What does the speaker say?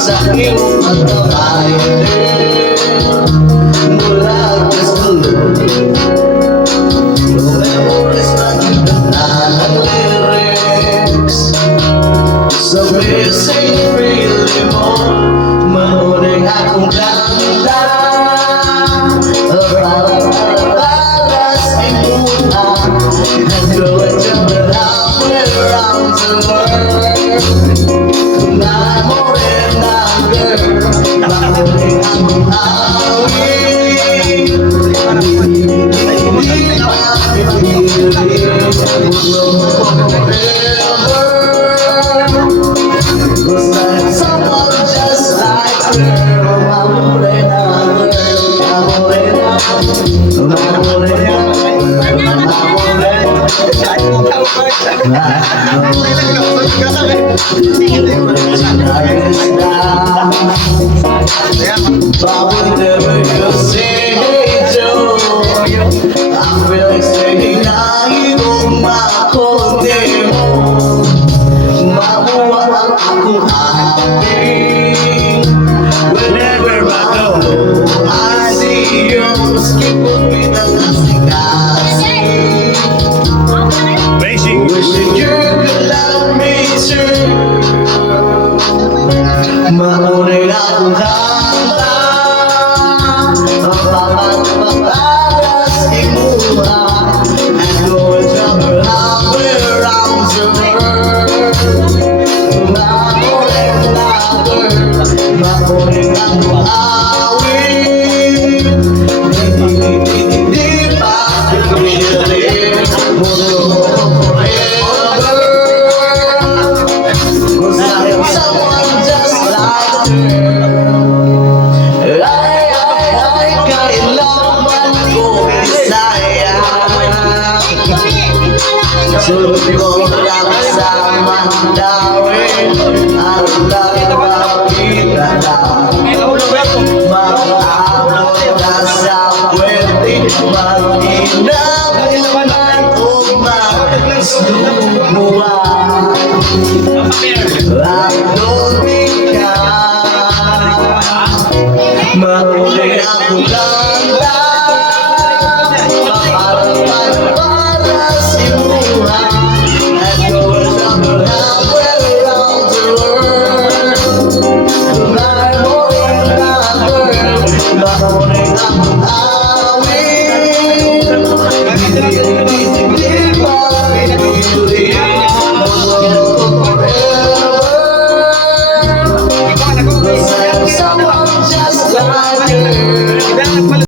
sa iyong pagkabayan mula sa loob. Memories na ganda ng lyrics sa missing freely mo. Manuling akong kanta para sa imuna and go and jump around the world. Mamuling akong awit, hindi mapipilit forever. Was like someone just like her. Mamuling na mamuling na mamuling but whenever you say hey Joe, I feel like saying ayong makonde mo. Mabuwa ang akong hangin. Whenever I go, I see you. Maski po pinag-asikasi. Wishing you could love me too. Maunay akong kanta para sa imuha and go and jump around the world. Maunay akong awit, hindi pa pipilit forever. Was like someone just like her. Ay, kailangan ko isaya. Sunod ko lang sa mandawin at labapita lang. Mag-aabot na sa pwede mag-inabunan o mag-slumuan. At doon ka mauli akong kanta para sa imuha and go and jump around the world. Mamuling akong